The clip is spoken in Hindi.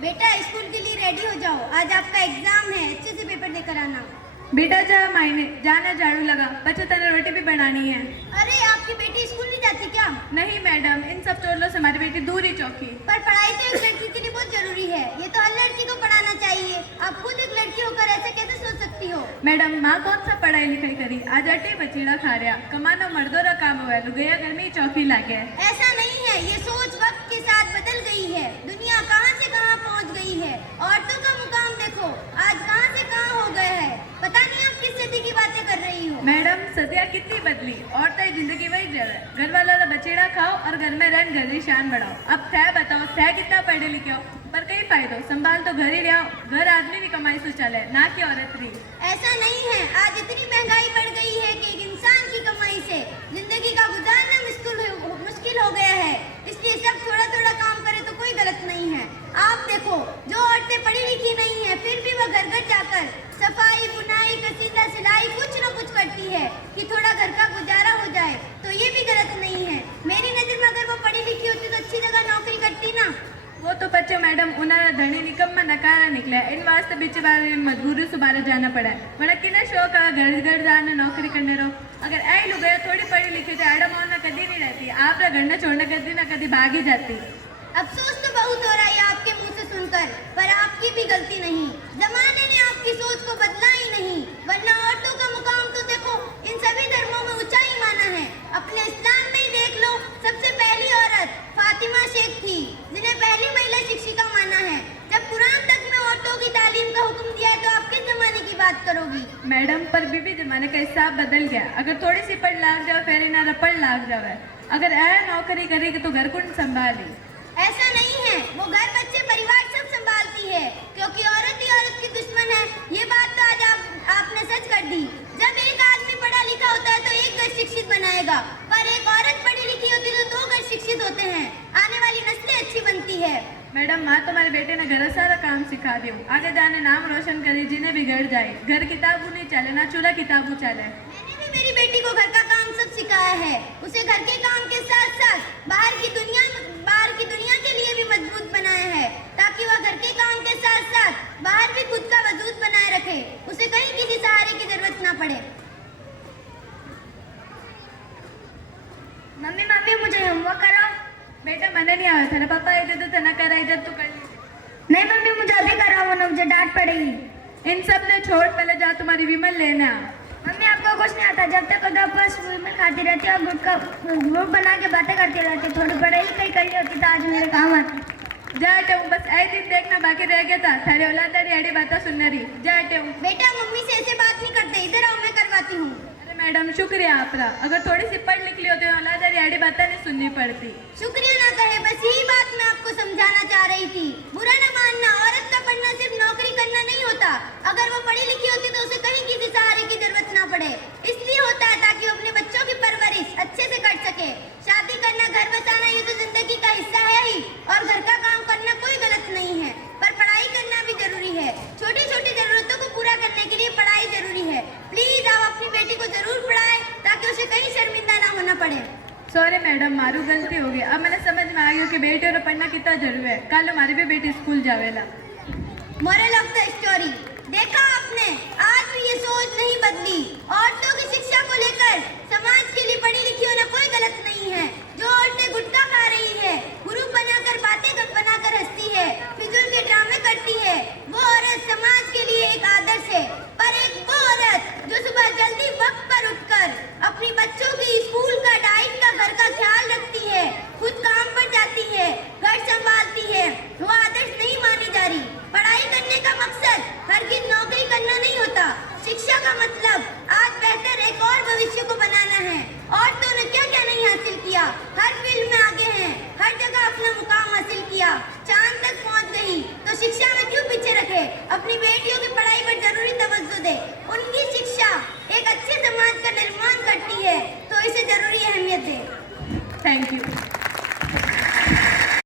बेटा स्कूल के लिए रेडी हो जाओ, आज आपका एग्जाम है, अच्छे से पेपर देकर आना। बेटा जा मायने जाना, झाड़ू लगा, बच्चा तने रोटी भी बनानी है। अरे आपकी बेटी स्कूल नहीं जाती क्या? नहीं मैडम, इन सब चोलों से हमारी बेटी दूर ही चौकी। पर पढ़ाई तो एक लड़की के लिए बहुत जरूरी है, ये तो हर लड़की को पढ़ाना चाहिए। आप खुद एक लड़की होकर ऐसा कैसे सोच सकती हो? मैडम माँ कौन सा पढ़ाई लिखाई करी, आज अटे बचीड़ा खा रहा, कमाना मर्दों का काम हुआ, गया घर में ही चौकी लागे। ऐसा नहीं है, ये सोच वक्त के साथ बदल गई है। दुनिया कहाँ से कहाँ पहुँच गई है। औरतों का मुकाम देखो आज कहाँ से कहाँ हो गया है। पता नहीं आप किस सदी की बातें कर रही हो। मैडम सदिया कितनी बदली, औरत की जिंदगी वही जगह, घर वाला बचेड़ा खाओ और घर में रहन घर की शान बढ़ाओ। अब थे बताओ, थे कितना पढ़े लिखे हो, पर कई फायदो संभाल तो घर ही लिया, घर आदमी भी कमाई से चले, ना कि औरत भी। ऐसा नहीं है, आज इतनी महंगाई बढ़ गई है कि एक इंसान की कमाई से जिंदगी का गुजारना मुश्किल हो गया है। इसलिए सब थोड़ा थोड़ा काम करे तो कोई गलत नहीं है। आप देखो, जो औरतें पढ़ी लिखी नहीं है फिर भी वह घर घर जाकर सफाई, बुनाई, कसीदा, सिलाई कुछ न कुछ करती है कि थोड़ा घर का गुजारा हो जाए, तो ये भी गलत नहीं है। मेरी नजर में अगर वो पढ़ी लिखी होती तो अच्छी जगह नौकरी करती ना। वो तो बच्चे मैडम उन्हें धनी निकम्मा नकारा निकला, इन वास्ते बीच बारे मजबूरी से बाहर जाना पड़ा है, वरना किन्हें शौक है घर घर जाना नौकरी करने रहो। अगर ऐ लोग थोड़ी पढ़ी लिखी तो एडम होना कभी नहीं रहती, आप घर न छोड़ना कभी ना कभी भागी जाती। अफसोस तो बहुत हो रहा है आपके मुंह से सुनकर, पर आपकी भी गलती नहीं, जमाने ने आपकी सोच को बदला ही नहीं, वरना औरतों का मुकाम तो देखो इन सभी धर्मों में ऊंचा ही माना है। अपने इस्लाम में ही देख लो, सबसे पहली औरत फातिमा शेख थी, जिन्हें पहली महिला शिक्षिका माना है। जब कुरान तक में औरतों की तालीम का हुक्म दिया है तो आप किस जमाने की बात करोगी? मैडम पर भी जमाने का हिसाब बदल गया, अगर थोड़ी सी पढ़ लाग जाओ फिर ना रपड़ लाग जाओ, अगर ऐ नौकरी करेगी तो घर कौन संभाली। ऐसा नहीं है, वो घर बच्चे परिवार सब संभालती है, क्योंकि औरत ही औरत की दुश्मन है। ये बात तो आज आपने सच कर दी। जब एक आदमी पढ़ा लिखा होता है तो एक घर शिक्षित बनाएगा, पर एक औरत पढ़ी लिखी होती है तो दो घर शिक्षित होते हैं, आने वाली नस्लें अच्छी बनती है। मैडम माँ तुम्हारे बेटे ने घर सारा काम सिखा दियो, आगे जाने नाम रोशन करे, जिन्हें भी घर जाए, घर किताबू नहीं चले ना चूल्हा किताबू चले। मैंने भी मेरी बेटी को घर का काम सब सिखाया है, उसे घर के काम के साथ साथ बाहर की दुनिया के लिए भी मजबूत बनाया है, ताकि वह घर के काम के साथ साथ बाहर भी खुद का वजूद बनाए रखे, उसे कहीं किसी सहारे की जरूरत ना पड़े। मम्मी मम्मी मुझे होमवर्क कराओ। बेटा मना नहीं आया था ना, पापा इधर तो तना करा, इधर तो कर ली। नहीं मम्मी मुझे अभी कराओ, वरना मुझे डांट पड़ेगी। इन सब ने छोड़, पहले जा तुम्हारी विमल लेना। मम्मी आपको कुछ नहीं आता, जब तक अगर बस विमल खाती रहती है और ग्रुप बना के बातें करती रहती, थोड़ी पढ़ाई लिखाई कर ली होती तो आज मेरे काम आती। जाटे हूँ, बस ऐ दिन देखना बाकी रह गया था, थारे औलाद अड़ी बातें सुनने रही। जाटे हूँ। बेटा मम्मी से ऐसे बात नहीं करते, इधर आओ मैं करवाती हूँ। अरे मैडम शुक्रिया आपका, अगर थोड़ी सी पढ़ लिख ली होती तो औलाद अड़ी बातें नहीं सुननी पड़ती। शुक्रिया ना कहे, बस यही बात मैं आपको समझाना चाह रही थी। बुरा न मानना, औरत का पढ़ना सिर्फ नौकरी करना नहीं होता, अगर वो पढ़ी लिखी होती तो उसे कहीं किसी सहारे की जरूरत ना पड़े। इसलिए होता है ताकि वो अपने बच्चों की परवरिश अच्छे से कर सके। शादी करना, घर बसाना ये तो जिंदगी का हिस्सा है ही, और घर का काम करना कोई गलत नहीं है, पर पढ़ाई करना भी जरूरी है। छोटी छोटी जरूरतों को पूरा करने के लिए पढ़ाई जरूरी है। प्लीज आप अपनी बेटी को जरूर पढ़ाएं ताकि उसे कहीं शर्मिंदा ना होना पड़े। सॉरी मैडम, मारू गलती हो गई, अब मैंने समझ में आ गया कि बेटे और पढ़ना कितना जरूरी है, कल हमारी भी बेटी स्कूल जावेला। मोरल ऑफ द स्टोरी, देखा आपने, आज भी ये सोच नहीं बदली। औरतों की शिक्षा को लेकर समाज के लिए पढ़ी लिखी होना कोई गलत नहीं है। जो औरतें गुटखा खा रही है, ग्रुप बनाकर बातें बनाकर हंसती है, फिजूल के ड्रामे करती है, वो औरत समाज के लिए एक आदर्श है। पर एक वो औरत जो सुबह जल्दी वक्त पर उठकर अपनी बच्चों की स्कूल का, डाइट का, घर का ख्याल रखती है, खुद काम पर जाती है, घर संभालती है, वो आदर्श नहीं मानी जा रही। पढ़ाई करने का मकसद हरगिज़ नौकरी करना नहीं होता। शिक्षा का मतलब आज बेहतर एक और भविष्य को बनाना है। औरतों ने क्या क्या नहीं हासिल किया, हर फील्ड में आगे हैं, हर जगह अपना मुकाम हासिल किया, चांद तक पहुंच गई, तो शिक्षा में क्यों पीछे रखे। अपनी बेटियों की पढ़ाई पर जरूरी तवज्जो दे, उनकी शिक्षा एक अच्छे समाज का निर्माण करती है, तो इसे जरूरी अहमियत दे। Thank you.